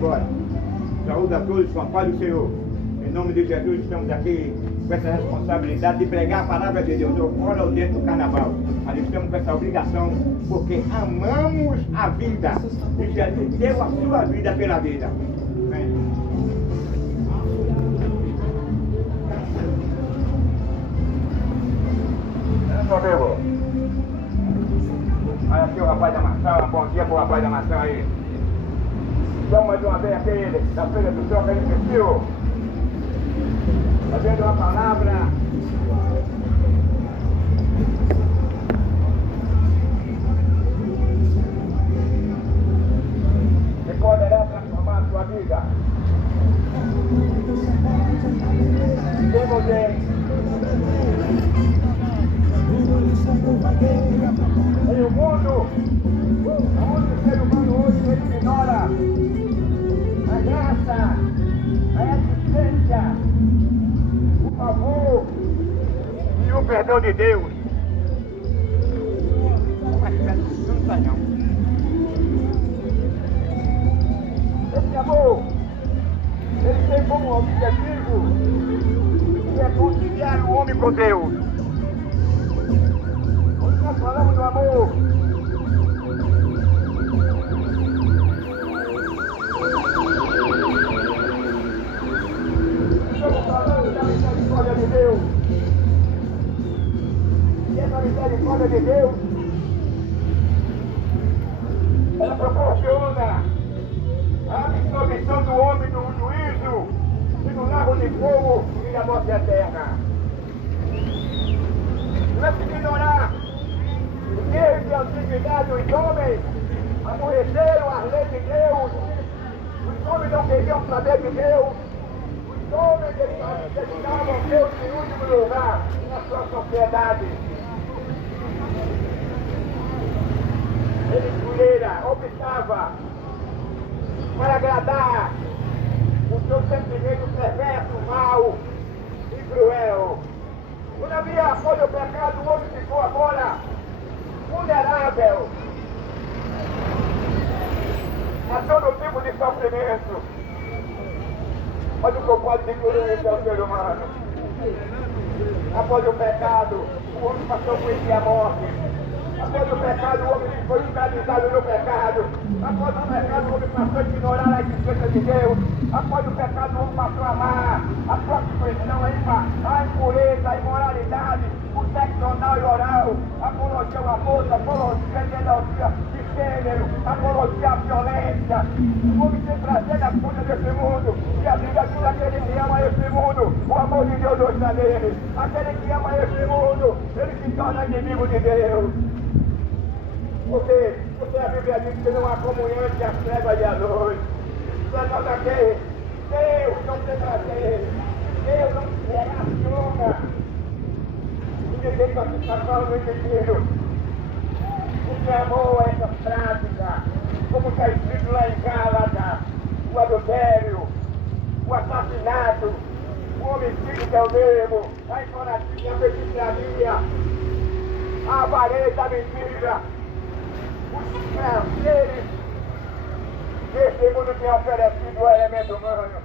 Bora. Saúde a todos com a paz do Senhor. Em nome de Jesus, estamos aqui com essa responsabilidade de pregar a palavra de Deus, ou fora ou dentro do carnaval. Mas estamos com essa obrigação porque amamos a vida. E Jesus deu a sua vida pela vida. Amém. Meu amigo. Olha aqui o rapaz da maçã. Bom dia pro rapaz da maçã aí. Então, mais uma vez aqui da Feira do Céu que a gente assistiu. Fazendo uma palavra. Que poderá transformar a sua vida. Temos em um mundo onde o ser humano hoje ele ignora a graça, a existência, o favor e o perdão de Deus. Não sai não. Esse amor, ele tem como objetivo reconciliar o homem com Deus. Quando nós falamos do amor, estamos falando da misericórdia de Deus. E essa misericórdia de Deus, ela proporciona a absolvição do homem do juízo e do lago de fogo e da morte eterna. Não é se ignorar que desde a antiguidade os homens aborreceram as leis de Deus, os homens não queriam saber de Deus, os homens dedicavam Deus em último lugar na sua sociedade. Ele escolhera, optava para agradar o seu sentimento perverso, mau e cruel. Quando havia apoio ao pecado, o homem ficou agora vulnerável a todo tipo de sofrimento. Mas o que eu posso incluir é o ser humano. Após o pecado, o homem passou a conhecer a morte. Após o pecado, o homem foi escravizado no pecado. Após o pecado, o homem passou a ignorar a existência de Deus. Após o pecado, o homem passou a amar a prostituição, a impureza, a imoralidade, o sexo anal e oral, a apologia ao aborto, a apologia à ideologia de gênero, a apologia à violência. O homem tem prazer nas coisas desse mundo. E a Bíblia diz: aquele que ama esse mundo, o amor de Deus não está nele. Aquele que ama esse mundo, ele se torna inimigo de Deus. Porque a Bíblia diz que não há comunhão entre as trevas e a luz. Você nota que Deus não tem prazer, Deus não se relaciona. E ninguém está falando no sentido. O que amor é essa prática, como está escrito lá em Gálatas, o adultério, o assassinato, o homicídio que é o mesmo, a inconatia, a feitiçaria, a avareza, a mentira. Os prazeres que este mundo tem oferecido ao elemento humano.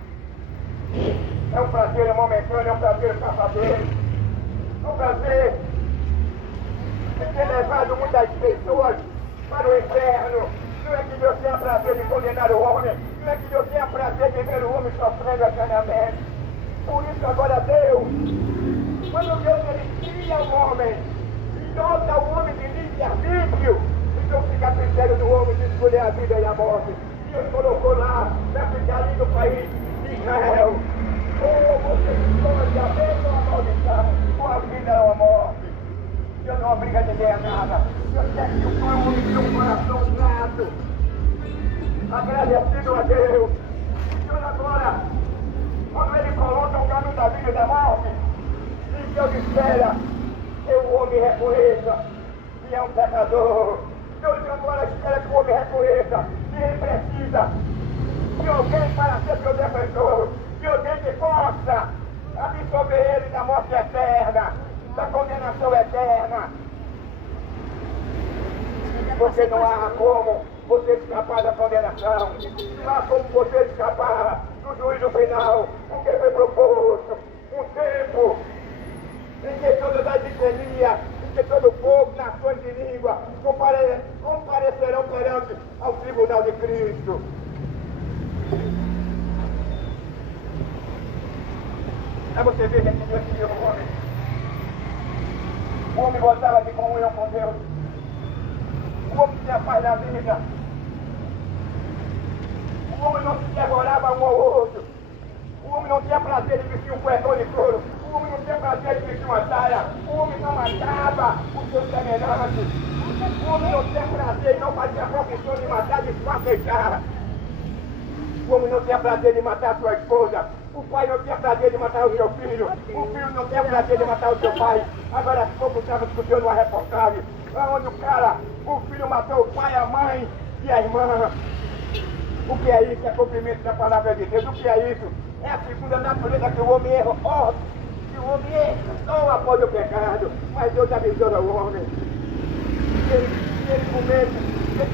É um prazer momentâneo, é um prazer passageiro. É um prazer de ter levado muitas pessoas para o inferno. Não é que Deus tenha prazer de condenar o homem, não é que Deus tenha prazer de ver o homem sofrendo eternamente. Por isso agora Deus, quando Deus ele cria o homem e dota o homem de livre-arbítrio, então fica a critério do homem de escolher a vida e a morte. Deus colocou lá, para ficar ali no país de Israel. Ou você escolhe a bênção ou a maldição, ou a vida ou a morte. Deus não obriga ninguém a nada. Deus quer que o homem tenha um coração grato, agradecido a Deus. Deus agora, quando ele coloca o caminho da vida e da morte, e Deus espera que o homem reconheça que é um pecador. Deus agora espera que o homem reconheça que ele precisa de alguém para ser seu defensor, de alguém que possa absolver ele da morte eterna, da condenação eterna. porque não há como você escapar da condenação, não há como você escapar do juízo final, porque foi proposto um tempo em que todas as etnias, em que todo povo, nações de língua comparecerão perante ao tribunal de Cristo. Aí você vê que aqui o homem. O homem gostava de comunhão com Deus. O homem tinha paz na vida. O homem não se devorava um ao outro. O homem não tinha prazer de vestir um cuecão de couro. O homem não tinha prazer de vestir uma saia. O homem não matava o seu semelhante. O homem não tinha prazer e não fazia profissão de matar, de esquartejar. O homem não tinha prazer de matar a sua esposa. O pai não tinha prazer de matar o seu filho. O filho não tinha prazer de matar o seu pai. Agora há pouco estava discutindo uma reportagem onde o filho matou o pai, a mãe e a irmã. O que é isso? É cumprimento da palavra de Deus. O que é isso? É a segunda natureza que o homem erra. Que o homem erra após o pecado. Mas Deus avisou ao homem. Ele comesse,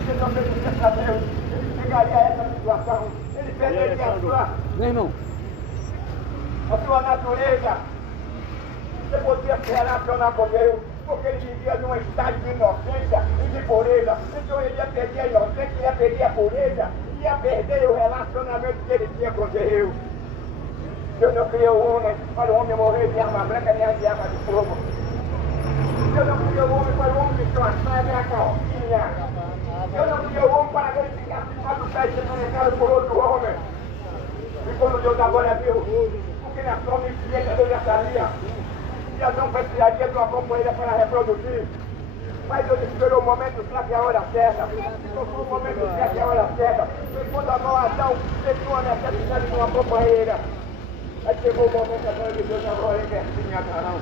ele não obedecesse a Deus, ele chegaria a essa situação. Ele perderia a sua natureza. Você podia se relacionar com Deus, porque ele vivia num estado de inocência e de pureza. Então ele ia perder a inocência, ia perder a pureza, ia perder o relacionamento que ele tinha com Deus. Deus não criou o homem para o homem morrer de arma branca nem de arma de fogo. Deus não criou o homem para o homem vestir uma saia nem a calcinha. Deus não criou o homem para ele ficar acima do pé e ser penetrado por outro homem. E quando Deus agora viu, porque na sua mentira Deus já sabia que Adão precisaria de uma companheira para reproduzir. Mas Deus esperou o momento certo e a hora certa. Foi o momento certo e a hora certa. Foi quando Adão sentiu a necessidade de uma companheira. Aí chegou o momento agora de Deus agora investir em Adão.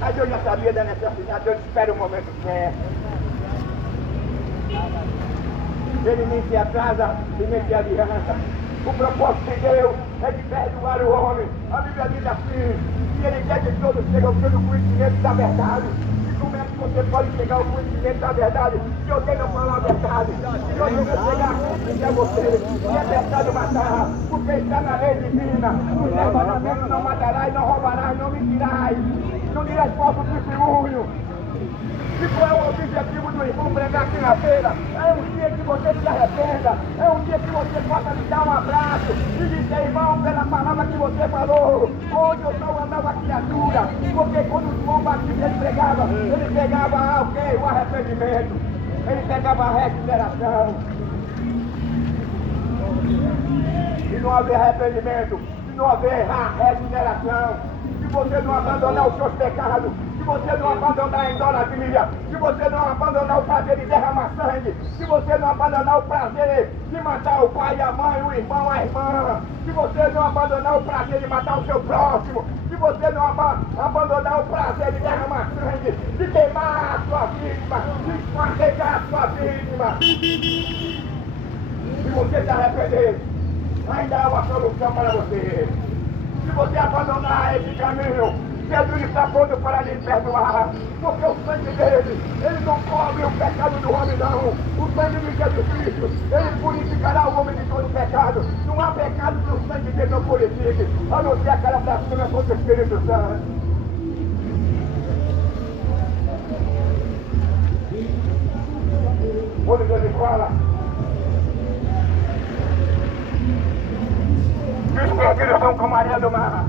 Aí Deus já sabia da necessidade, Deus espera o momento certo. Ele nem se atrasa e nem se adianta. O propósito de Deus é de perdoar o homem. A Bíblia diz assim, que ele quer que todos chegam pelo conhecimento da verdade. E como é que você pode chegar ao conhecimento da verdade se alguém não fala a verdade? Se alguém não chegar a compreender você, e é verdade matar, porque está na lei divina. Os 10 mandamentos: não matarás, não roubarás, não mentirás, não dirás falso testemunho. E qual é o objetivo do irmão pregar aqui na feira? É um dia que você se arrependa, é um dia que você possa lhe dar um abraço e dizer: irmão, pela palavra que você falou, hoje eu sou uma nova criatura. Porque quando João Batista ele pegava o arrependimento, ele pegava a regeneração. Se não haver arrependimento, se não haver regeneração, se você não abandonar os seus pecados, se você não abandonar a idolatria, se você não abandonar o prazer de derramar sangue, se você não abandonar o prazer de matar o pai, a mãe, o irmão, a irmã, se você não abandonar o prazer de matar o seu próximo, se você não abandonar o prazer de derramar sangue, de queimar a sua vítima, de esquartejar a sua vítima, se você se arrepender, ainda há uma solução para você. Se você abandonar esse caminho, Jesus está pronto para lhe perdoar, porque o sangue dele, ele não cobre o pecado do homem não. O sangue de Jesus Cristo, ele purificará o homem de todo pecado. Não há pecado que o sangue dele não purifique, a não ser aquela blasfêmia contra o Espírito Santo. Quando Deus fala que os perdidos são como a areia do mar,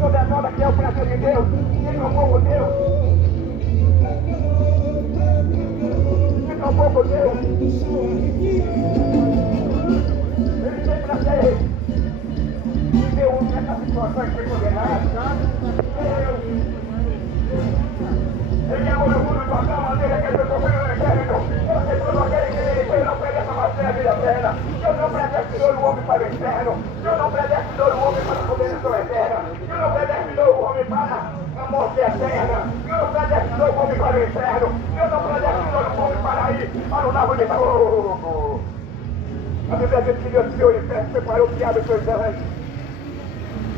toda a nova que é o prazer de Deus, ele não pouco Deus. Ele não pouco Deus. Ele tem prazer em ver um nessa situação que foi condenado. Ele é o orgulho de tal maneira que ele sofreu no inferno. Eu sei todo aquele que ele não predestina a vida eterna. Eu não predestinou o homem para o inferno. Eu não predestinou o homem para a condenação eterna. Eu não predestinou o homem para a morte eterna. Eu não predestinou o homem para o inferno. Eu não predestinou o homem para ir para o lago de fogo. A Bíblia diz que Deus criou o inferno, preparou o diabo e seus anjos.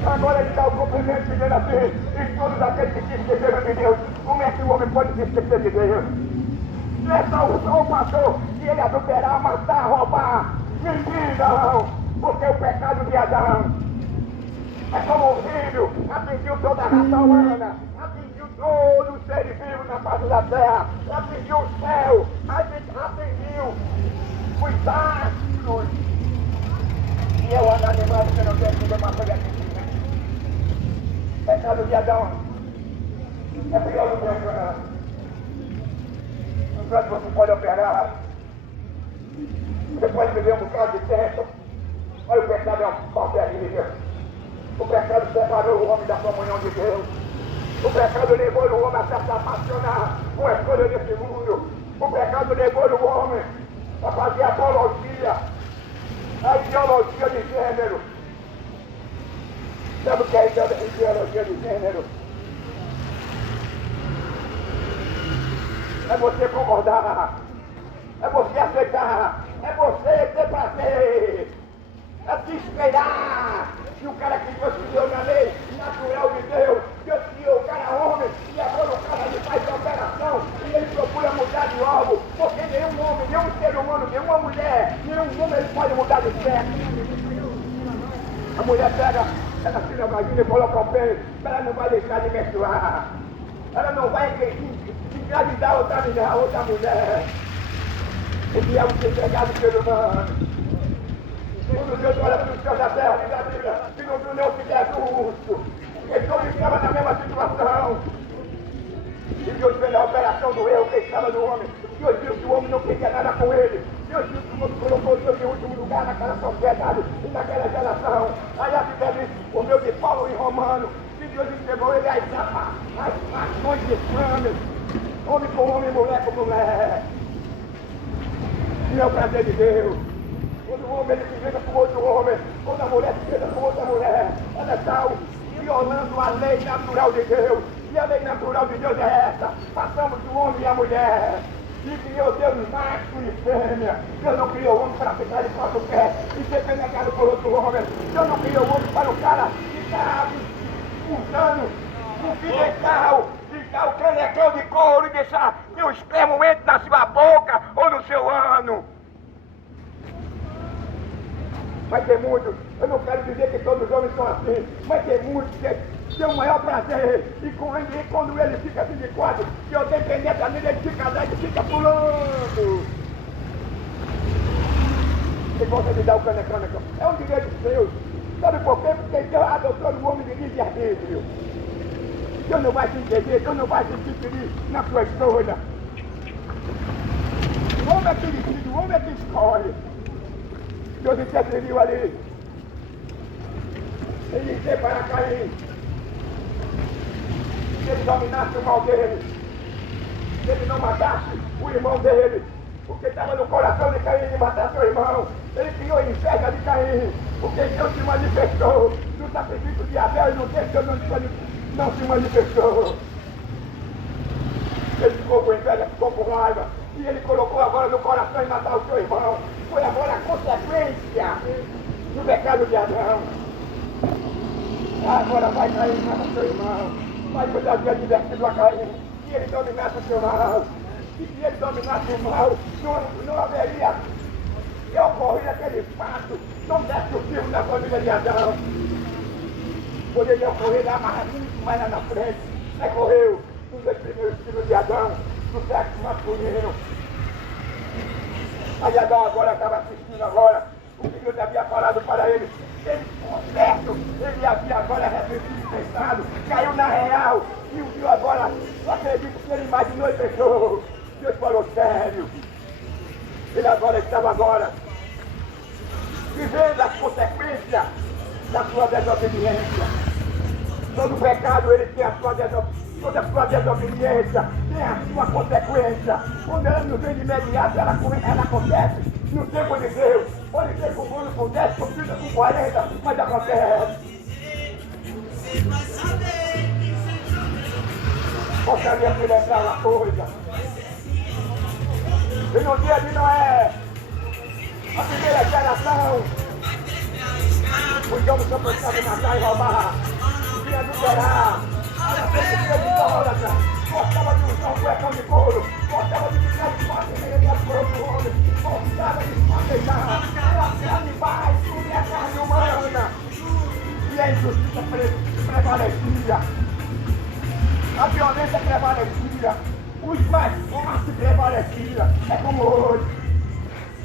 Agora ele dá o cumprimento dizendo assim: e todos aqueles que se esqueceram de Deus, como é que o homem pode se esquecer de Deus? Não é só o pastor que ele adulterar, matar, roubar, mentir, não. Porque o pecado de Adão é como um filho, atingiu toda a raça humana, atingiu todo o ser vivo na face da terra, atingiu o céu, atingiu os astros. E eu ando animado que não tem que uma coisa aqui. Pecado de Adão é pior do que a engano. No prato você pode operar, você pode viver um bocado de tempo. Olha, o pecado é uma porcaria. O pecado separou o homem da comunhão de Deus. O pecado levou o homem a se apaixonar com a escolha desse mundo. O pecado levou o homem a fazer apologia, a ideologia de gênero. Sabe o que é ideologia de gênero? É você concordar, é você aceitar, é você ter prazer, é se espelhar. E o cara que Deus criou na lei natural de Deus, Deus criou o cara homem, e agora o cara ele faz a operação e ele procura mudar de órgão, porque nenhum homem, nenhum ser humano, nenhuma mulher, nenhum homem ele pode mudar de sexo. A mulher pega tira a vagina e coloca o pé, ela não vai deixar de menstruar, ela não vai engravidar outra mulher. O diabo tem pegado o ser humano. Quando Deus olha para os céus da terra, diz a Bíblia, que não viu nem o que é justo. Eles todos estavam na mesma situação. E Deus fez a operação do erro que estava no homem. Deus viu que o homem não queria nada com ele. Deus viu que o homem colocou Deus em último lugar naquela sociedade e naquela geração. Aí a Bíblia diz, o meu de Paulo em Romano, que Deus entregou ele às ações de fome. Homem com homem, mulher com mulher. E é o prazer de Deus. Quando o homem ele se vira com outro homem, quando a mulher se vira com outra mulher, ela está violando a lei natural de Deus. E a lei natural de Deus é essa: passamos do homem e a mulher. E criou Deus macho e fêmea. Deus não criou o homem para ficar de quatro pés e ser penegado por outro homem. Deus não criou o homem para o cara ficar usando um pimental, ficar o canecão de couro e deixar que o esperma entre na sua boca ou no seu ano. Mas tem muitos, eu não quero dizer que todos os homens são assim, mas tem muitos que tem o maior prazer, e quando ele fica assim de quatro, que eu tenho penetra nele, ele fica lá e fica pulando. E gosta de dar o canecão. É um direito seu. Sabe por quê? Porque Deus adotou o homem de livre-arbítrio. Deus não vai te entender, Deus não vai te interferir na sua escolha. O homem é que decide, o homem é que escolhe. Deus interferiu ali. Ele disse para Caim, se ele dominasse o mal dele, se ele não matasse o irmão dele, porque estava no coração de Caim de matar seu irmão, ele criou inveja de Caim, porque Deus se manifestou no sacrifício de Abel e no tempo Deus não se manifestou. Ele ficou com inveja, ficou com raiva, e ele colocou agora no coração de matar o seu irmão. Foi agora a consequência do pecado de Adão. Agora vai Caim e mata seu irmão. Mas Deus havia divertido a Caim, se ele dominasse o seu mal, e se ele dominasse o mal, não haveria ocorrido aquele fato, não desse o filho da família de Adão. Poderia ocorrer lá muito mais lá na frente. Ocorreu um dos primeiros filhos de Adão, do sexo masculino. Aí Adão agora estava assistindo agora, o que Deus havia falado para ele. Ele ficou certo, ele havia agora refletido e pensado, caiu na real, e viu agora, eu acredito que ele imaginou e pensou. Deus falou sério. Ele agora estava vivendo as consequências da sua desobediência. Todo pecado ele tem a sua desobediência. Toda a sua desobediência tem a sua consequência. Quando ela não vem de imediato, ela acontece no tempo de Deus. Pode ser com o ano com 10, com 30, com 40, mas acontece. Gostaria de lembrar uma coisa. E no dia de Noé, a primeira geração, os homens só pensavam em matar e roubar, e adulterar. Olha, foi o dia de idólatra. gostava de usar um cuecão de couro, gostava de ficar de quatro e meia por outro homem, gostava de espatejar, era canibais, tudo é carne humana. E a injustiça prevalecia, a violência prevalecia, os mais fortes prevaleciam. É como hoje.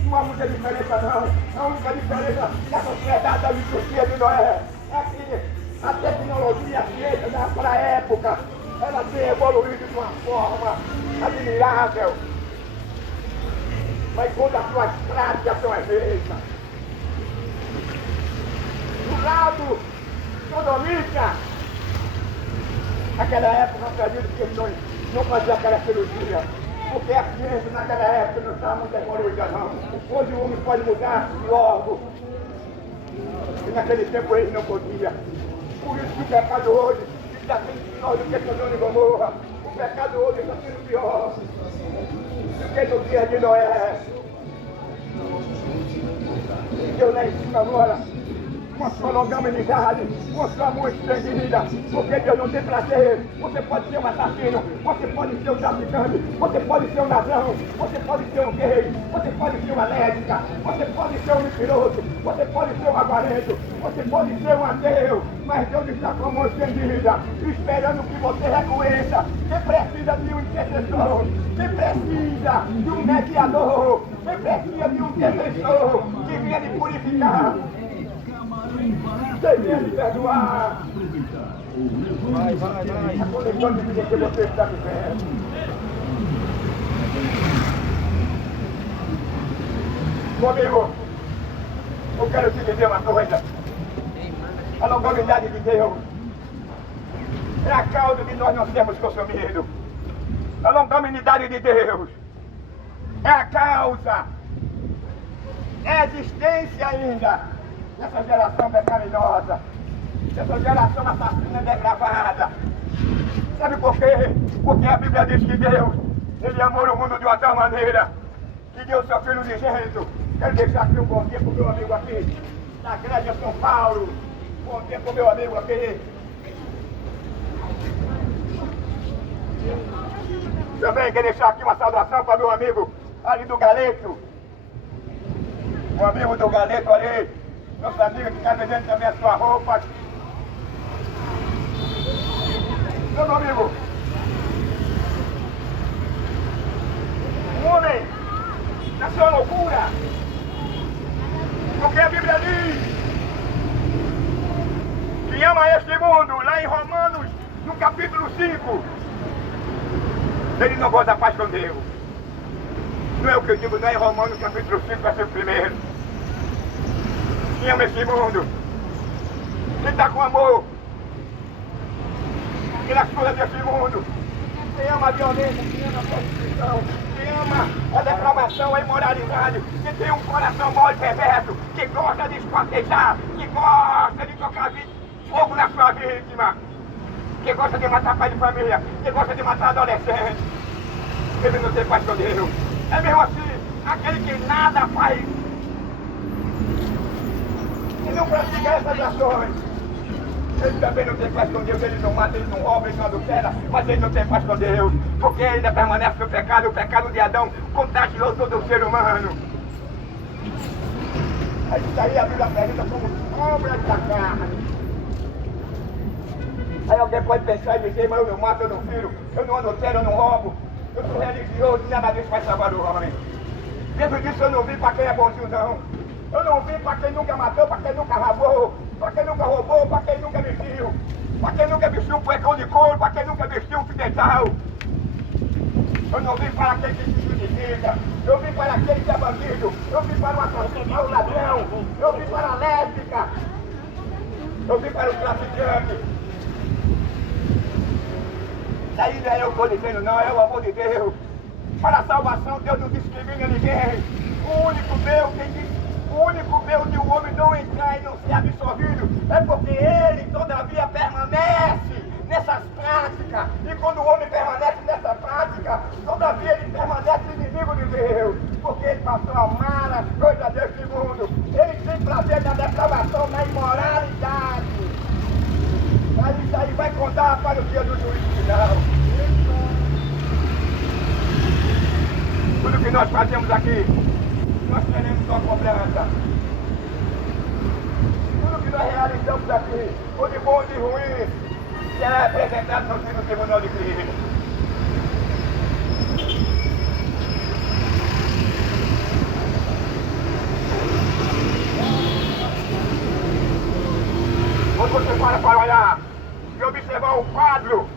Não há muita diferença não. A única diferença da sociedade da liturgia de Noé é que a tecnologia, a ciência naquela época, ela tem evoluído de uma forma admirável. Mas quando as suas práticas são as mesmas, do lado sodomita, naquela época não acredito que eles não faziam aquela cirurgia, porque a ciência naquela época não estava muito evoluída não. Hoje o homem pode mudar logo, e naquele tempo ele não podia. Por isso que o pecado hoje está sendo pior do que Sodoma e Gomorra. O pecado hoje está sendo pior do que no dia de Noé. Eu lá em cima agora, uma sua longanimidade, uma sua mão estendida, porque Deus não tem prazer. Você pode ser um assassino, você pode ser um traficante, você pode ser um ladrão, você pode ser um gay, você pode ser uma lésbica, você pode ser um mentiroso, você pode ser um avarento, você pode ser um ateu, mas Deus está com a mão estendida, esperando que você reconheça que precisa de um intercessor, que precisa de um mediador, que precisa de um defensor que venha lhe purificar. Você venha lhe perdoar. Vai. A conexão de vida que você está vivendo. Comigo, eu quero te dizer uma coisa. A longanimidade de Deus é a causa de nós não sermos consumidos. A longanimidade de Deus é a causa, é a existência ainda dessa geração pecaminosa, dessa geração assassina degravada. Sabe por quê? Porque a Bíblia diz que Deus, Ele amou o mundo de uma tal maneira que deu seu Filho unigênito. Quero deixar aqui um bom dia para o meu amigo aqui, na Igreja São Paulo. Bom dia para o meu amigo aqui. Também quero deixar aqui uma saudação para meu amigo ali do Galeto. O amigo do Galeto ali. Nosso amigo que está vendendo também a sua roupa. Meu amigo, o homem na sua loucura, porque a Bíblia diz que ama este mundo, lá em Romanos, no capítulo 5, ele não gosta da paz com Deus. Não é o que eu digo, não é em Romanos, capítulo 5, versículo 1. Quem ama esse mundo, quem está com amor pelas coisas desse mundo, quem ama a violência, quem ama a prostituição, quem ama a depravação, a imoralidade, que tem um coração mole e perverso, que gosta de esquartejar, que gosta de tocar fogo na sua vítima, que gosta de matar pai de família, que gosta de matar adolescente, ele não tem paz com Deus. É mesmo assim, aquele que nada faz e não pratica essas ações, ele também não tem paz com Deus. Ele não mata, ele não rouba, ele não adultera, mas ele não tem paz com Deus, porque ele ainda permanece no pecado. O pecado de Adão contagiou todo o ser humano. Isso aí a Bíblia pergunta como obras da carne. Aí alguém pode pensar e dizer, mas eu não mato, eu não firo, eu não adultero, eu não roubo, eu sou religioso, nada disso vai salvar o homem. Dentro disso eu não vim para quem é bonzinho não. Eu não vim para quem nunca matou, para quem nunca roubou, para quem nunca roubou, para quem nunca vestiu, para quem nunca vestiu um cuecão de couro, para quem nunca vestiu um fio dental. Eu não vim para aquele que se justifica, eu vim para aquele que é bandido, eu vim para o assassino, o ladrão, eu vim para a lésbica, eu vim para o traficante. Isso aí não é eu que estou dizendo não, é o amor de Deus. Para a salvação Deus não discrimina ninguém. O único meio de um homem não entrar e não ser absorvido é porque ele todavia permanece nessas práticas. E quando o homem permanece nessa prática, todavia ele permanece inimigo de Deus, porque ele passou a amar as coisas desse mundo. Ele tem prazer na depravação, na imoralidade. Mas isso aí vai contar para o dia do juízo final. Tudo que nós fazemos aqui, nós teremos uma cobrança. Tudo que nós realizamos aqui, ou de bom ou de ruim, será apresentado no Tribunal de Crime. Quando você para olhar e observar o quadro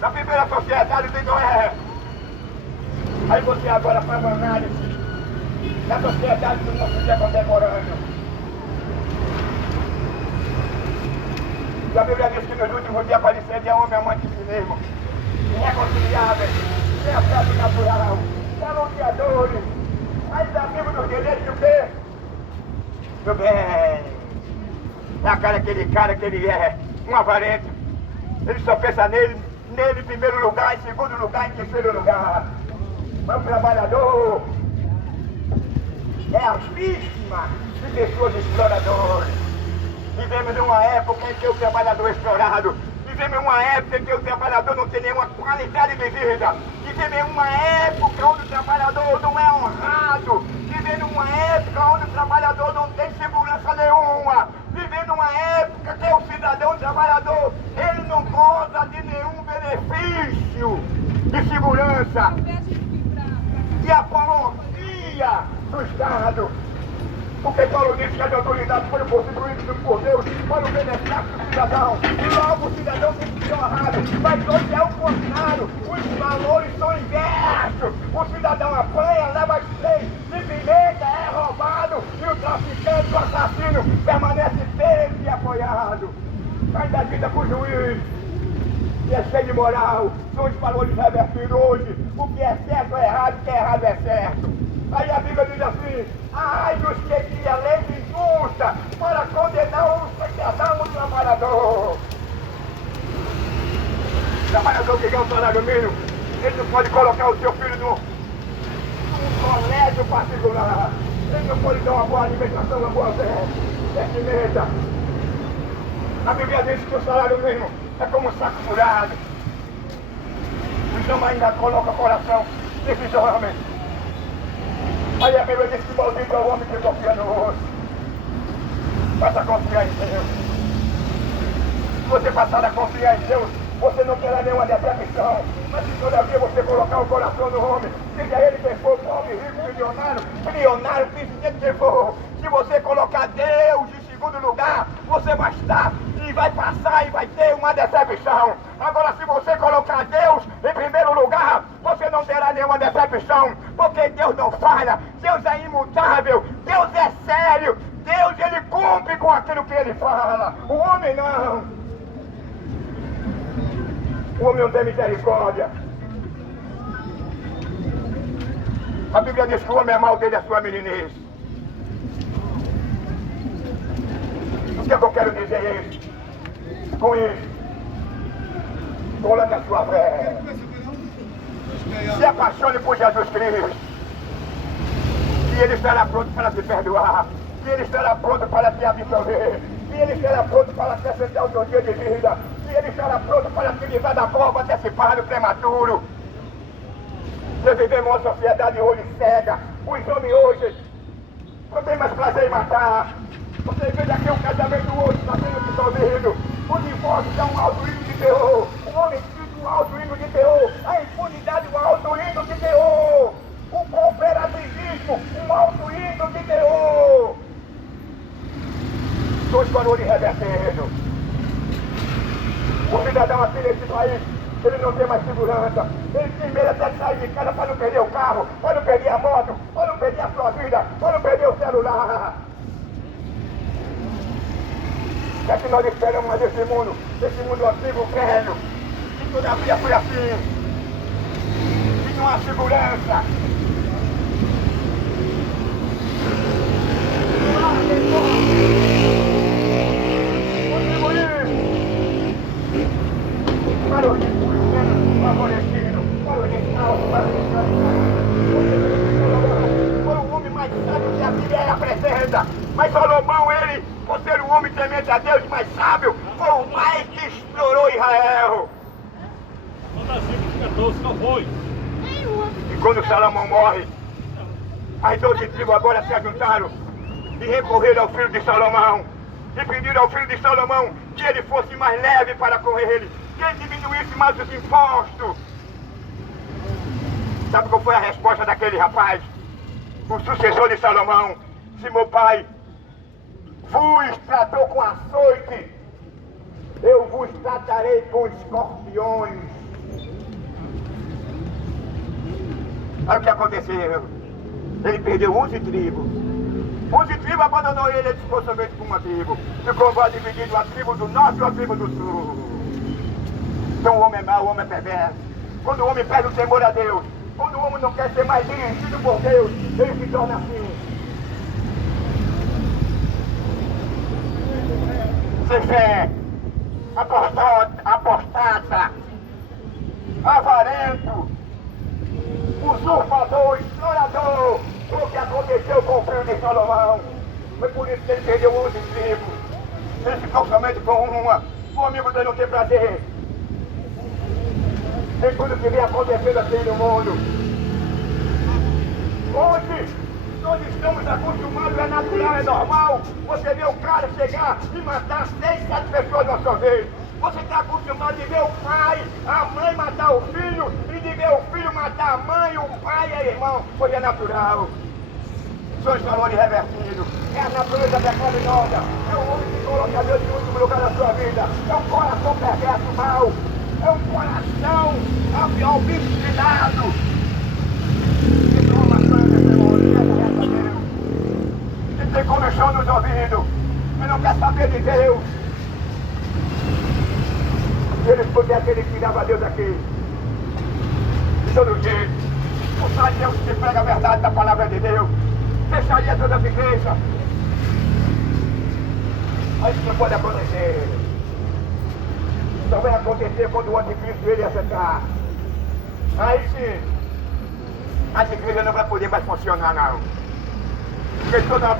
da primeira sociedade de Noé, aí você agora faz uma análise da sociedade do nosso dia contemporâneo. E a Bíblia diz que nos últimos dias apareceria homem amante de si mesmo, irreconciliáveis, sem afeto natural, caluniadores, mais amigos dos direitos do quê? Do bem. Aquele cara que ele é um avarento. Ele só pensa nele em primeiro lugar, em segundo lugar, em terceiro lugar. Mas o trabalhador é a vítima de pessoas exploradoras. Vivemos numa época em que o trabalhador é explorado. Vivemos uma época em que o trabalhador não tem nenhuma qualidade de vida. Vivemos uma época onde o trabalhador não é honrado. Vivemos uma época onde o trabalhador não tem segurança nenhuma. Vivendo uma época que o cidadão o trabalhador, ele não goza de nenhum benefício de segurança. E a apologia do Estado. Porque Paulo disse que as autoridades foram constituídas por Deus para o benefício do cidadão. E logo o cidadão tem que ser honrado. Mas hoje é o contrário. Os valores são inversos. O cidadão apanha, leva seis de pimenta, é roubado. E o traficante, o assassino, permanece preso e apoiado. Sai da vida para o juiz. E é cheio de moral. São os valores revertidos hoje. O que é certo é errado, o que é errado é certo. Aí a Bíblia diz assim: ai dos que cria lei injusta para condenar o cidadão, o trabalhador. O trabalhador que ganha um salário mínimo, ele não pode colocar o seu filho num colégio particular. Ele não pode dar uma boa alimentação, uma boa vestimenta. A Bíblia diz que o salário mínimo é como um saco furado. Então ainda coloca o coração desses homens. Aí a Bíblia diz que maldito é o homem que confia no outro. Passa a confiar em Deus. Se você passar a confiar em Deus, você não terá nenhuma decepção. Mas se todavia você colocar o coração no homem, seja ele quem for, pobre, rico, milionário, presidente, quem for, se você colocar Deus em segundo lugar, você vai estar e vai passar e vai ter uma decepção. Agora, se você colocar Deus em primeiro lugar, você não terá nenhuma decepção, porque Deus não falha, Deus é imutável, Deus é sério, Deus ele cumpre com aquilo que ele fala, o homem não. O homem não tem misericórdia. A Bíblia diz que o homem é mau desde a sua meninice. O que é que eu quero dizer isso? Com isso, coloque a sua fé. Se apaixone por Jesus Cristo. E Ele estará pronto para te perdoar. E Ele estará pronto para te absolver. E Ele estará pronto para acrescentar o seu dia de vida. E Ele estará pronto para te livrar da prova antecipada, prematuro. Nós vivemos uma sociedade hoje cega. Os homens hoje não tem mais prazer em matar. Você vê daqui um casamento hoje está sendo dissolvido. O divórcio é um alto hino de terror. O homicídio um alto hino de terror. A impunidade um alto hino de terror. O cooperativismo um alto hino de terror. Dois valores revertendo. O cidadão aqui nesse país, ele não tem mais segurança. Ele tem medo até de sair de casa para não perder o carro, para não perder a moto, para não perder a sua vida, para não perder o celular. O que é que nós esperamos desse mundo antigo, velho, que todavia foi assim, que não há segurança. Para o favorecido, para o descalço, para o foi o homem mais sábio que a Bíblia apresenta. Mas Salomão, ele, por ser um homem temente a Deus mais sábio, foi o mais que explorou Israel. E quando Salomão morre, As 12 tribos agora se ajuntaram e recorreram ao filho de Salomão. E pediram ao filho de Salomão que ele fosse mais leve para com ele, que ele diminuísse mais os impostos. Sabe qual foi a resposta daquele rapaz? O sucessor de Salomão: se meu pai vos tratou com açoite, eu vos tratarei com escorpiões. Sabe o que aconteceu? Ele perdeu 11 tribos. 11 tribos abandonou ele, ele ficou somente com uma tribo. Ficou dividido a tribo do norte e a tribo do sul. Então o homem é mau, o homem é perverso. Quando o homem perde o temor a Deus, quando o homem não quer ser mais dirigido por Deus, ele se torna assim. Sem fé, apostata, avarento, usurpador, explorador. O que aconteceu com o filho de Salomão? Foi por isso que ele perdeu 11 tribos. Ele ficou somente com uma. O amigo dele não tem prazer em tudo que vem acontecendo assim no mundo. Hoje, nós estamos acostumados, é natural, é normal. Você vê o cara chegar e matar 6, 7 pessoas de uma só vez. Você está acostumado de ver o pai, a mãe matar o filho, e de ver o filho matar a mãe, o pai e a irmã. Pois é natural. São os valores revertidos. É a natureza pecaminosa. É o homem que coloca Deus em último lugar da sua vida. É um coração perverso mal. É um coração obstinado. Que toma sangue, Senhor, que tem comichão nos ouvidos, que não quer saber de Deus. Ele foi aquele que tirava Deus aqui. De todo jeito. O Senhor Deus que prega a verdade da palavra de Deus. Fecharia todas as igrejas. Mas isso não pode acontecer. Só vai acontecer quando o anticristo ele acertar. Aí sim, as igrejas não vai poder mais funcionar não. Porque toda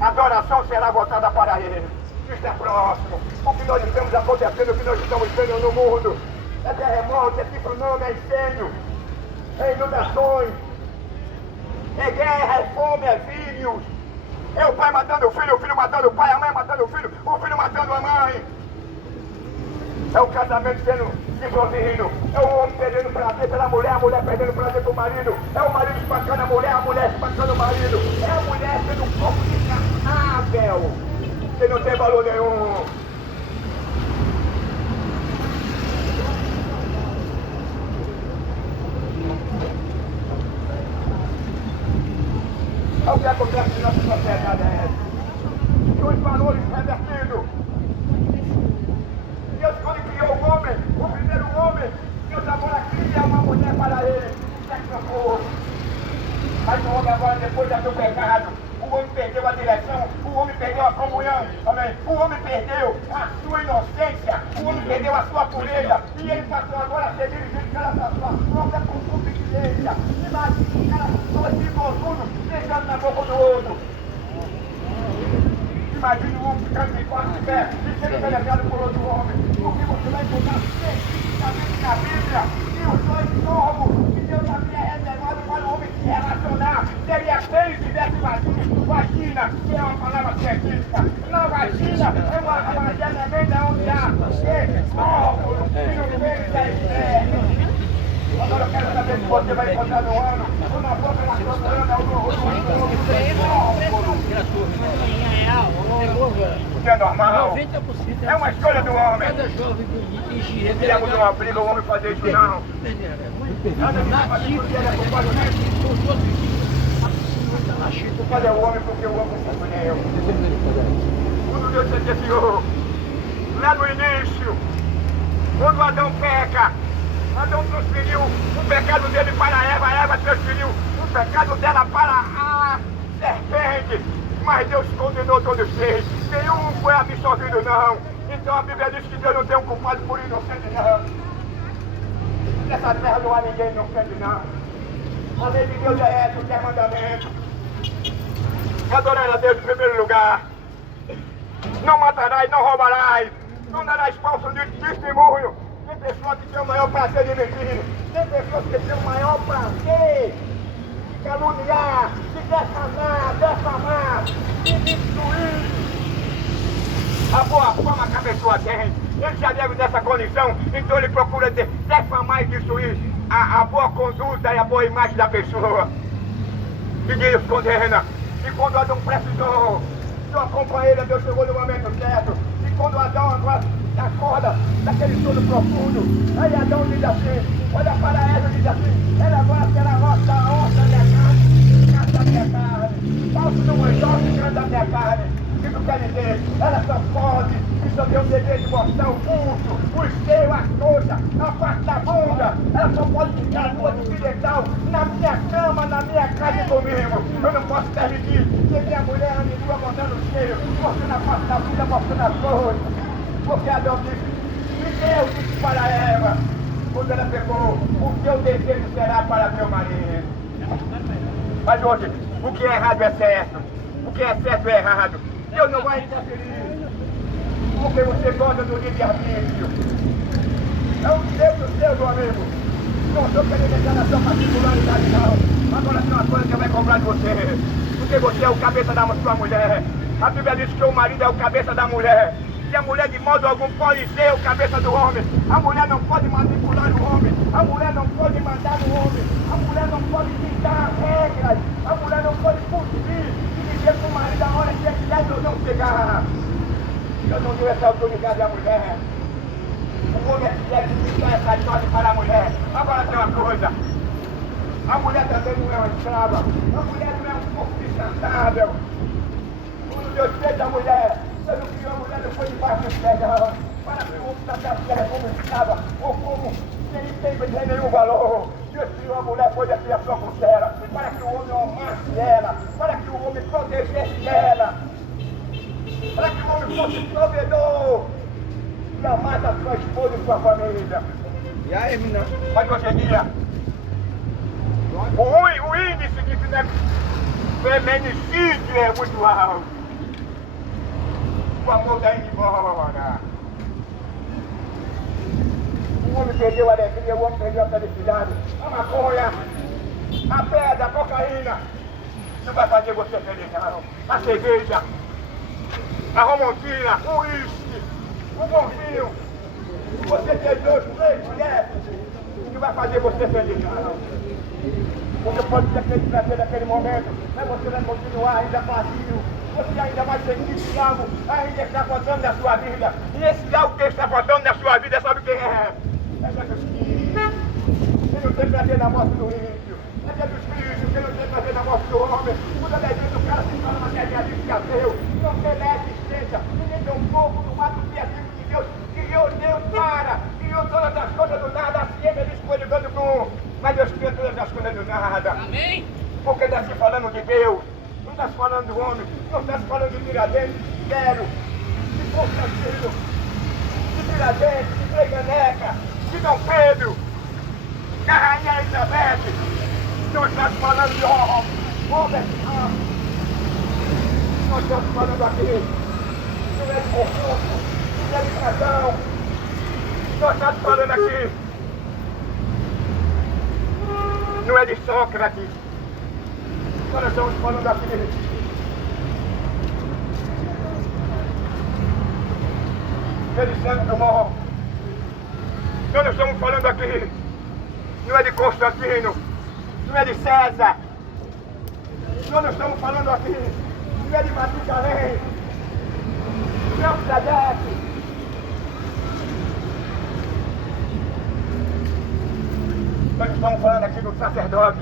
adoração será voltada para ele. Isso é próximo. O que nós estamos acontecendo, o que nós estamos vendo no mundo, é terremoto, é tsunami, é incêndio, é inundações, é guerra, é fome, é vírus. É o pai matando o filho matando o pai, a mãe matando o filho matando a mãe. É o casamento sendo dissolvido. É o homem perdendo prazer pela mulher, a mulher perdendo prazer pelo marido. É o marido espancando a mulher espancando o marido. É a mulher sendo um corpo descartável, que não tem valor nenhum. É o que acontece na nossa sociedade, os valores revertidos. Deus, quando criou o homem, o primeiro homem, Deus agora cria uma mulher para ele, sexo oposto. Mas o homem agora, depois do seu pecado, o homem perdeu a direção, o homem perdeu a comunhão, amém? O homem perdeu a sua inocência, o homem perdeu a sua pureza, e ele passou agora a ser dirigido pela sua própria concupiscência. Imagina o cara todo desgostoso, beijando na boca do outro. Imagina o homem ficando de quatro de pé e sendo penetrado por outro homem. Porque você vai encontrar especificamente na Bíblia que os dois normos que Deus havia reservado para o homem se relacionar seria se ele tivesse vagina, que é uma palavra científica. Na vagina é uma armazenamento onde há óvulo e no meio da esperma. Agora eu quero saber se você vai encontrar no ano ou na boca da sua grana ou no óvulo. O que é normal? É uma escolha do homem. Viemos de uma briga, o homem fazer isso não. Mas é o homem porque o homem se escolheu. Quando Deus sentenciou, lá no início, quando Adão peca, Adão transferiu o pecado dele para Eva, Eva transferiu o pecado dela para a serpente. Mas Deus condenou todos eles. Nenhum foi absolvido não. Então a Bíblia diz que Deus não tem um culpado por inocente não. Nessa terra não há ninguém inocente não. A lei de Deus é essa, o que é mandamento. Adorar a Deus em primeiro lugar. Não matarás, não roubarás. Não darás falso testemunho. Tem pessoas que têm o maior prazer de mentir. Tem pessoas que têm o maior prazer caluniar, de defamar, de destruir a boa fama que a pessoa tem. Ele já deve dessa condição, então ele procura defamar e destruir a boa conduta e a boa imagem da pessoa. E Deus condena. E quando Adão precisou de uma companheira, Deus chegou no momento certo. E quando Adão agora acorda daquele sono profundo, aí Adão diz assim, olha para ela e diz assim, ela agora será nossa honra da minha carne, casa da minha carne, falso do manjote, casa da minha carne. Isso quer dizer, ela só pode, isso tem o dever de mostrar o pulso, o seio, a coxa, a parte da bunda. Ela só pode ficar nua de pimental na minha cama, na minha casa comigo. Eu não posso permitir que minha mulher ande nua mostrando o seio, mostrando a parte da bunda, mostrando as coisas. Porque Adão disse, e Deus disse para Eva, quando ela pegou, o teu desejo será para teu marido. Mas hoje, o que é errado é certo, o que é certo é errado. Deus não vai interferir, porque você gosta do livre-arbítrio. É um direito seu, meu amigo. Não estou querendo entrar na sua particularidade, não. Agora tem uma coisa que vai cobrar de você, porque você é o cabeça da sua mulher. A Bíblia diz que o marido é o cabeça da mulher. E a mulher de modo algum pode ser o cabeça do homem. A mulher não pode manipular o homem. A mulher não pode mandar no homem. A mulher não pode ditar regras. A mulher não pode fugir e dizer para o marido a hora que ele deve ou não chegar. Eu não dou essa autoridade à mulher. O homem é que deve ditar essa ordem para a mulher. Agora tem uma coisa. A mulher também não é uma escrava. A mulher não é um corpo descartável. Quando Deus fez a mulher, eu não criou a mulher, não foi debaixo dos pés, não. Para que o homem tratasse a terra como escrava, ou como sem nenhum valor. Deus criou a mulher, foi a criação com ela, para que o homem amasse ela, para que o homem protegesse ela, para que o homem fosse provedor e amasse a sua esposa e sua família. E aí, menina? Mas hoje em dia, o índice de feminicídio é muito alto. O amor está indo embora. O homem perdeu a alegria, o homem perdeu a felicidade. A maconha, a pedra, a cocaína não vai fazer você feliz, não. A cerveja, a romantina, o uísque, o bom vinho. Você ter 2, 3 mulheres não vai fazer você feliz, não. Você pode ter aquele prazer naquele momento, mas você vai continuar ainda vazio. Você ainda vai sentir que algo ainda está faltando na sua vida. E esse algo que está faltando na sua vida, sabe quem é? É Jesus Cristo. Ele não tem prazer na morte do ímpio. É Jesus Cristo que não tem prazer na morte do homem. Quando a legenda do cara se fala na guerra de Fiateu, não tem existência. Ninguém tem um pouco do ato criativo de Deus. Criou Deus para. Criou todas as coisas do nada. A ciência diz que foi ligando com. Mas Deus criou todas as coisas do nada. Amém? Porque está se falando de Deus. Não está se falando do homem, não está se falando de Tiradentes, de Quero, de Constantino, de Tiradentes, de Freganeca, de Dom Pedro, da Rainha Elizabeth. Não está se falando de Robert Hart. Não está se falando aqui. Não é de Confúcio, não é de Platão. Não está se falando aqui. Não é de Sócrates. Nós estamos falando aqui de Santo Dumont. Nós não estamos falando aqui, não é de Constantino, não é de César. Nós não estamos falando aqui, não é de Matusalém, não é o Sadek. Nós estamos falando aqui do sacerdote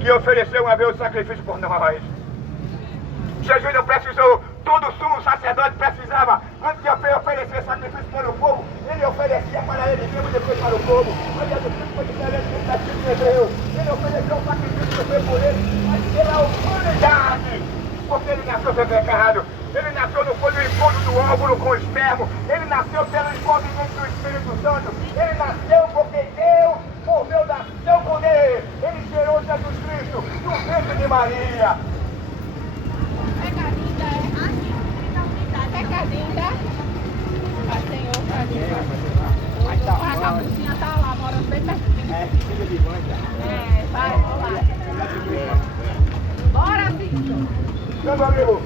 que ofereceu uma vez o sacrifício por nós. Jesus não precisou, todo sumo sacerdote precisava, antes de oferecer sacrifício para o povo, ele oferecia para ele mesmo e depois para o povo. Mas Jesus Cristo foi diferente do castigo de Deus. Ele ofereceu um sacrifício que foi por ele, mas pela humanidade, porque ele nasceu sem pecado. Ele nasceu no folho encontro do óvulo com o espermo. Ele nasceu pelo envolvimento do Espírito Santo. Ele nasceu porque Deus moveu da seu poder. Ele gerou Jesus Cristo do ventre de Maria. Pecadinho é assim, pecadinho, tá? Mas Senhor, pecadinho. A capucinha tá lá, morando bem pertinho. É, filha de mãe, É, vai, vamos lá. Bora, filho. Meu amigo,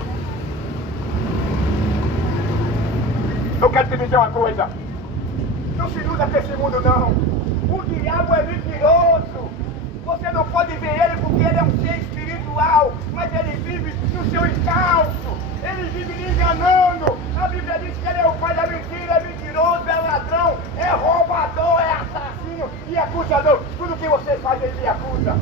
eu quero te dizer uma coisa. Não se iluda com esse mundo, não. O diabo é mentiroso. Você não pode ver ele porque ele é um ser espiritual, mas ele vive no seu encalço. Ele vive lhe enganando. A Bíblia diz que ele é o pai da mentira, é mentiroso, é ladrão, é roubador, é assassino e acusador. Tudo que você faz, ele lhe acusa.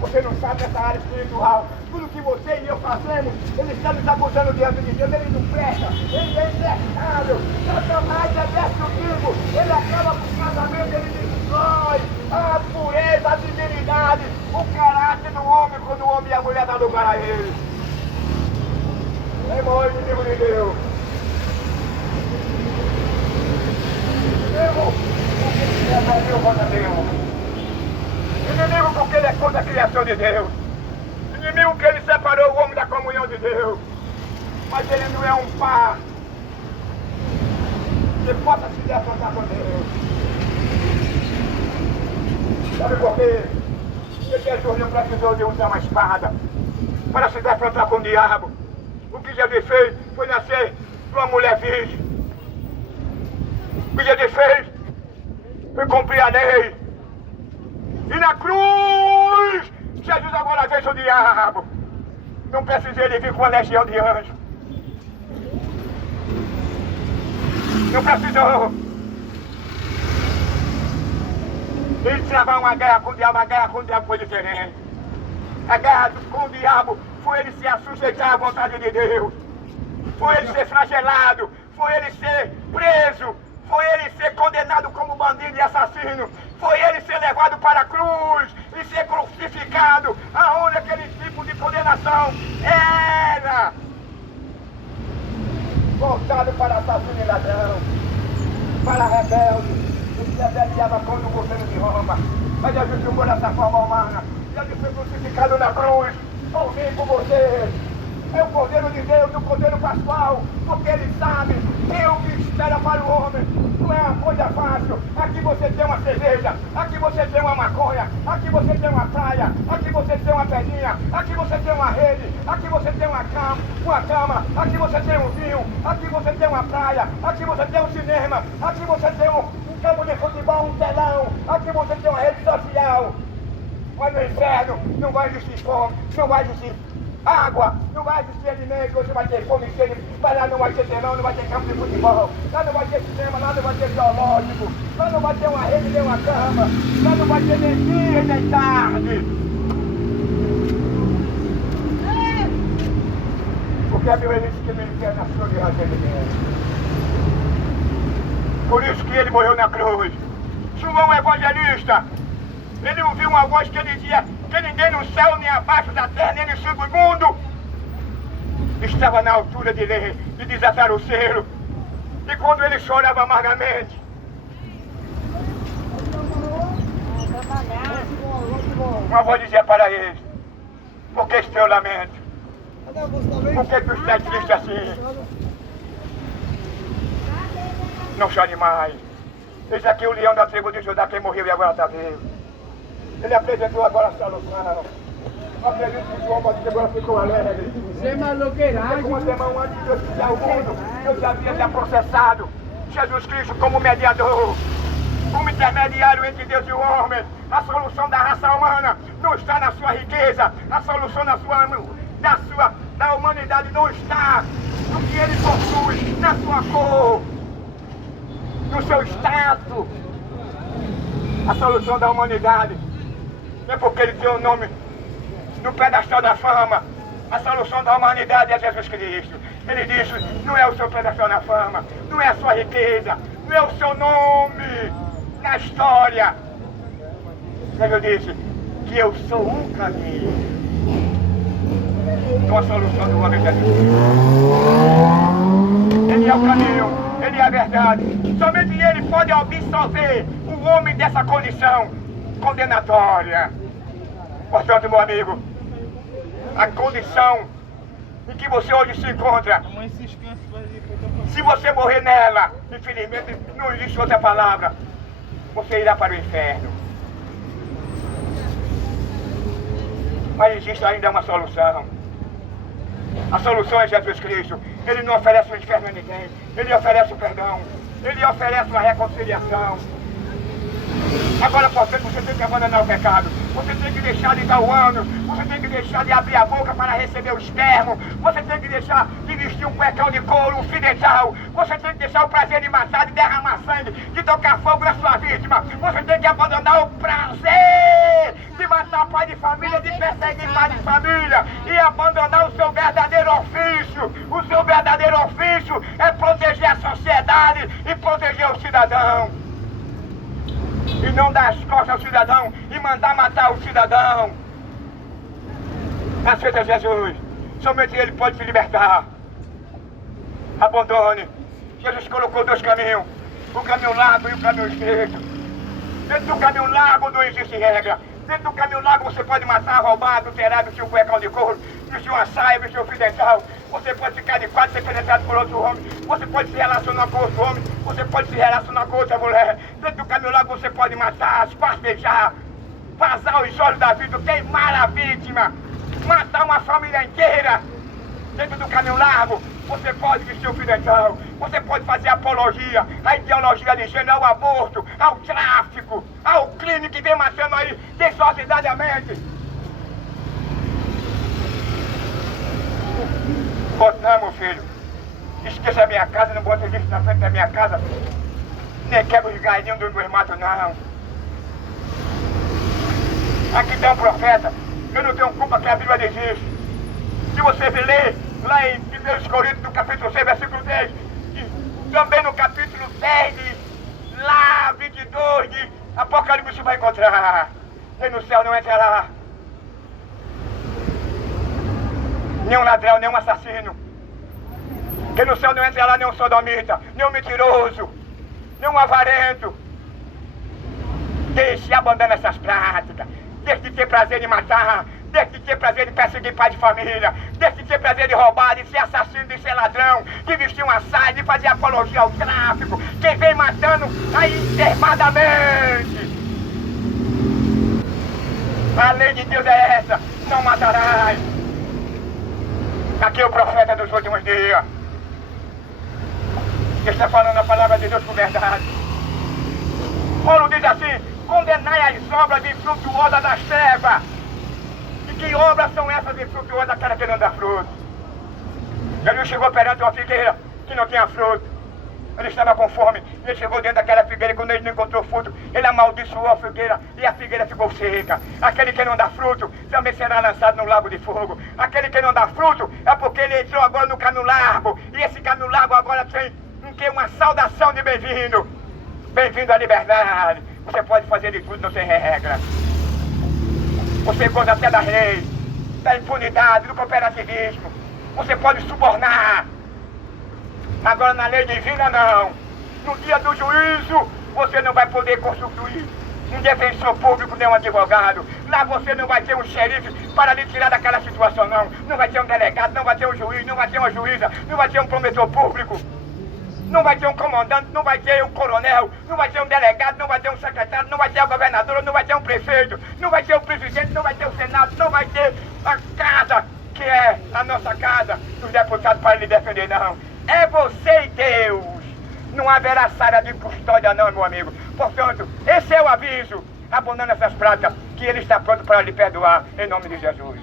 Você não sabe nessa área espiritual. Tudo que você e eu fazemos, ele está nos acusando diante de Deus. Ele não presta, ele é imprestável. Satanás é destrutivo. Ele acaba com o casamento, ele destrói a pureza, a dignidade, o caráter do homem quando o homem e a mulher dão lugar a ele. É irmão, inimigo de Deus. Inimigo, porque ele é Deus contra Deus. Inimigo porque ele é contra a criação de Deus. Inimigo que ele separou o homem da comunhão de Deus. Mas ele não é um par que possa se defrontar com Deus. Sabe por quê? Porque Jesus não precisou de usar uma espada para se defrontar com o diabo. O que Jesus fez foi nascer de uma mulher virgem. O que Jesus fez foi cumprir a lei. E na cruz, Jesus agora vence o diabo. Não precisa ele vir com uma legião de anjos. Não precisou. Ele travar uma guerra com o diabo foi diferente. A guerra com o diabo foi ele se assujeitar à vontade de Deus. Foi ele ser flagelado. Foi ele ser preso. Foi ele ser condenado como bandido e assassino. Foi ele ser levado para a cruz e ser crucificado. Aonde aquele tipo de condenação era voltado para assassino e ladrão, para rebelde. Ele se rebeliava contra o governo de Roma. Mas Jesus jogou dessa forma humana. Ele foi crucificado na cruz. Por mim, por você. É o Cordeiro de Deus, o Cordeiro Pascual, porque ele sabe que o que espera para o homem não é uma coisa fácil. Aqui você tem uma cerveja, aqui você tem uma maconha, aqui você tem uma praia, aqui você tem uma pedrinha, aqui você tem uma rede, aqui você tem uma cama, aqui você tem um vinho, aqui você tem uma praia, aqui você tem um cinema, aqui você tem um campo de futebol, um telão, aqui você tem uma rede social. Mas no inferno não vai existir fome, não vai existir água, não vai existir alimento, você vai ter fome e sede, mas lá não vai ter telão, não vai ter campo de futebol, lá não vai ter cinema, lá não vai ter zoológico, lá não vai ter uma rede nem uma cama, lá não vai ter nem dia nem tarde. Porque a Bíblia diz que no inferno a sua guerra de Deus. Por isso que ele morreu na cruz. João Evangelista, ele ouviu uma voz que dizia que ninguém no céu, nem abaixo da terra, nem no submundo estava na altura de desatar o selo. E quando ele chorava amargamente, uma voz dizia para ele: por que esse teu lamento? Por que tu estás triste assim? Não chore mais. Eis aqui o leão da tribo de Judá, quem morreu e agora está vivo. Ele apresentou agora a solução. Eu acredito que João Batista agora ficou alegre. Sem maloqueiragem. Uma semana antes de Deus criar o mundo, eu já havia já processado Jesus Cristo como mediador, como intermediário entre Deus e o homem. A solução da raça humana não está na sua riqueza. A solução da humanidade não está no que ele possui, na sua cor, no seu status. A solução da humanidade não é porque ele tem o nome no pedestal da fama. A solução da humanidade é Jesus Cristo. Ele disse: não é o seu pedestal na fama, não é a sua riqueza, não é o seu nome na história. Jesus disse que eu sou o caminho. Então a solução do homem é Jesus Cristo. Ele é o caminho, ele é a verdade. Somente ele pode absolver o homem dessa condição condenatória. Portanto, meu amigo, a condição em que você hoje se encontra, se você morrer nela, infelizmente não existe outra palavra, você irá para o inferno. Mas existe ainda uma solução. A solução é Jesus Cristo. Ele não oferece o inferno a ninguém. Ele oferece o perdão. Ele oferece uma reconciliação. Agora, portanto, você tem que abandonar o pecado. Você tem que deixar de dar o ano. Você tem que deixar de abrir a boca para receber o espermo. Você tem que deixar de vestir um cuecão de couro, um fio dental. Você tem que deixar o prazer de matar, de derramar sangue, de tocar fogo na sua vítima. Você tem que abandonar o prazer de matar pai de família, de perseguir pai de família. E abandonar o seu verdadeiro ofício. O seu verdadeiro ofício é proteger a sociedade e proteger o cidadão. E não dar as costas ao cidadão e mandar matar o cidadão. Aceita Jesus. Somente Ele pode te libertar. Abandone. Jesus colocou dois caminhos. O caminho largo e o caminho estreito. Dentro do caminho largo não existe regra. Dentro do caminho largo você pode matar, roubar, adulterar, vestir um cuecão de couro, vestir uma saia, vestir um fio dental. Você pode ficar de quatro, ser penetrado por outro homem. Você pode se relacionar com outro homem. Você pode se relacionar com outra mulher. Dentro do caminho largo você pode matar, espartejar, vazar os olhos da vida, queimar a vítima, matar uma família inteira. Dentro do caminho largo você pode vestir o fio dental. Você pode fazer apologia à ideologia de gênero, ao aborto, ao tráfico, ao crime que vem matando aí desordenadamente. Botamos, filho. Esqueça a minha casa, não bota isso na frente da minha casa. Nem quebra os galhinhos dos meus matos, não. Aqui tem um profeta. Eu não tenho culpa que a Bíblia diz. Se você ler lá em 1 Coríntios, no capítulo 6, versículo 10, e também no capítulo 10, lá 22 de Apocalipse, você vai encontrar. E no céu não entrará nem um ladrão, nem um assassino. Que no céu não entrará nem um sodomita, nem um mentiroso, nem um avarento. Deixe, abandone essas práticas. Deixe de ter prazer em matar. Deixe de ter prazer de perseguir pai de família. Deixe de ter prazer de roubar, de ser assassino, de ser ladrão, de vestir uma saia, de fazer apologia ao tráfico. Quem vem matando aí extremadamente. A lei de Deus é essa: não matarás. Aqui é o profeta dos últimos dias. Que está falando a palavra de Deus com verdade. Paulo diz assim: condenai as obras infrutuosas das trevas. E que obras são essas infrutuosas? Aquela que não dá fruto. Jesus chegou perante uma figueira que não tinha fruto. Ele estava com fome. Ele chegou dentro daquela figueira e quando ele não encontrou fruto, ele amaldiçoou a figueira e a figueira ficou seca. Aquele que não dá fruto também será lançado no lago de fogo. Aquele que não dá fruto é porque ele entrou agora no caminho largo. E esse caminho largo agora tem uma saudação de bem-vindo. Bem-vindo à liberdade. Você pode fazer de tudo, não tem regra. Você goza até da lei, da impunidade, do cooperativismo. Você pode subornar. Agora na lei divina não. No dia do juízo, você não vai poder constituir um defensor público nem um advogado. Lá você não vai ter um xerife para lhe tirar daquela situação, não. Não vai ter um delegado, não vai ter um juiz, não vai ter uma juíza, não vai ter um promotor público. Não vai ter um comandante, não vai ter um coronel, não vai ter um delegado, não vai ter um secretário, não vai ter a governadora, não vai ter um prefeito, não vai ter o presidente, não vai ter o senado, não vai ter a casa, que é a nossa casa, dos deputados para lhe defender, não. É você e Deus. Não haverá sala de custódia não, meu amigo. Portanto, esse é o aviso. Abandone essas práticas, que Ele está pronto para lhe perdoar, em nome de Jesus.